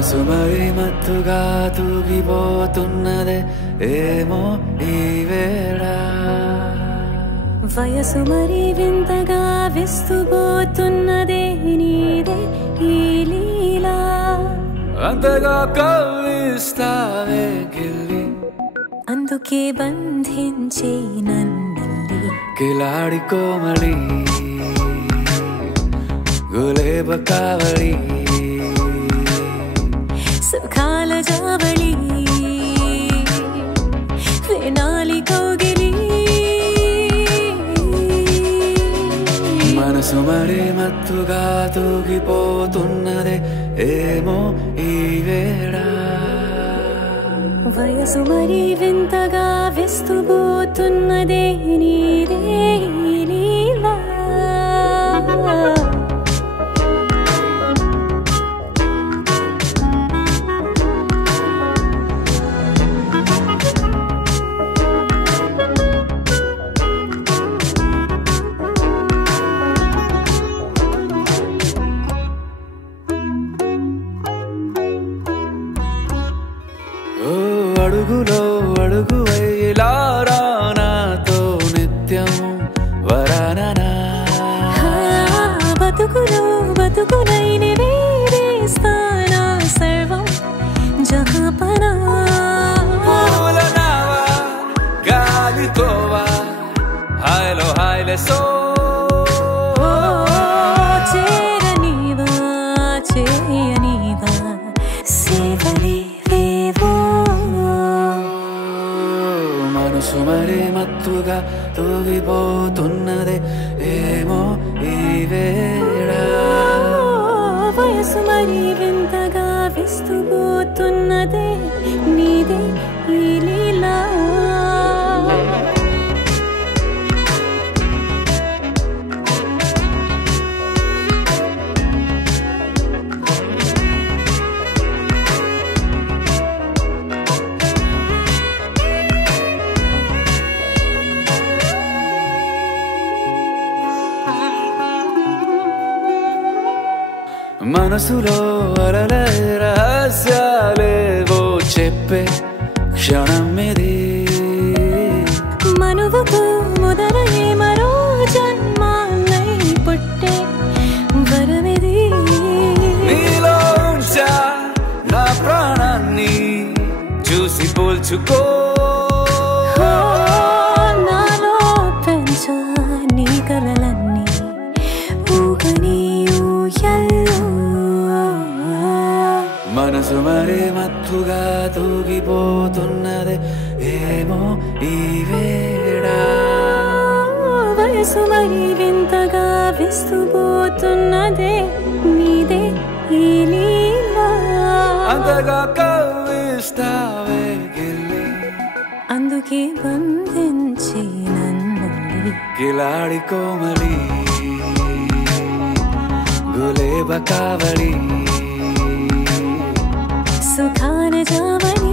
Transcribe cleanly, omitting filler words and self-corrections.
మనసు మరి మత్తుగా తూగిపోతున్నదే ఏమో ఈ వేళ వయసు మరి వింతగా విస్తుపోతున్నదే నీదే ఈ లీలా అంతగా కవ్విస్తావే గిల్లి అందుకే బంధించే నన్నల్లి కిలాడి కోమలి గులేబ కావళి సుఖాల జావళి వేనాలి కౌగిలి మనసు మరి మత్తుగా తూగిపోతున్నదే ఏమో ఈ వేళ వయసు మరి వింతగా విస్తుపోతున్నదే నీదే ఈ లీలా అడుగులో అడుగు వేలా నాతో నిత్యం వరాననా బతుకులో బతుకులైన వేరేస్తానా సర్వం జహాపనా పూలనావా గాలితోవా హాయ్లో హాయ్లే సో చేరనివా చేయనివా సేవలే మనసు మరి మత్తుగా తూగిపోతున్నదే ఏమో ఈ వేళ వయసు మరి వింతగా విస్తుపోతున్నదే నీదే ఈ లీలా మనసులో అలలే రహస్యాలేవో చెప్పే క్షణం ఇది మనువుతో మొదలయ్యే మరో జన్మాన్నై పుట్టే వరమిది నీలో ఉంచా నా ప్రాణాన్ని చూసి పోల్చుకో నాలో పెంచా నీ కలలన్నీ ఊగని మనసు మరి మత్తుగా తూగిపోతున్నదే ఏమో ఈ వేళ వయసు మరి వింతగా విస్తుపోతున్నదే నీదే ఈ లీలా అంతగా కవ్విస్తావే గిల్లి అందుకే బంధించి నన్నల్లి కిలాడి కోమలి గులేబ కావళి సుఖాన జావళి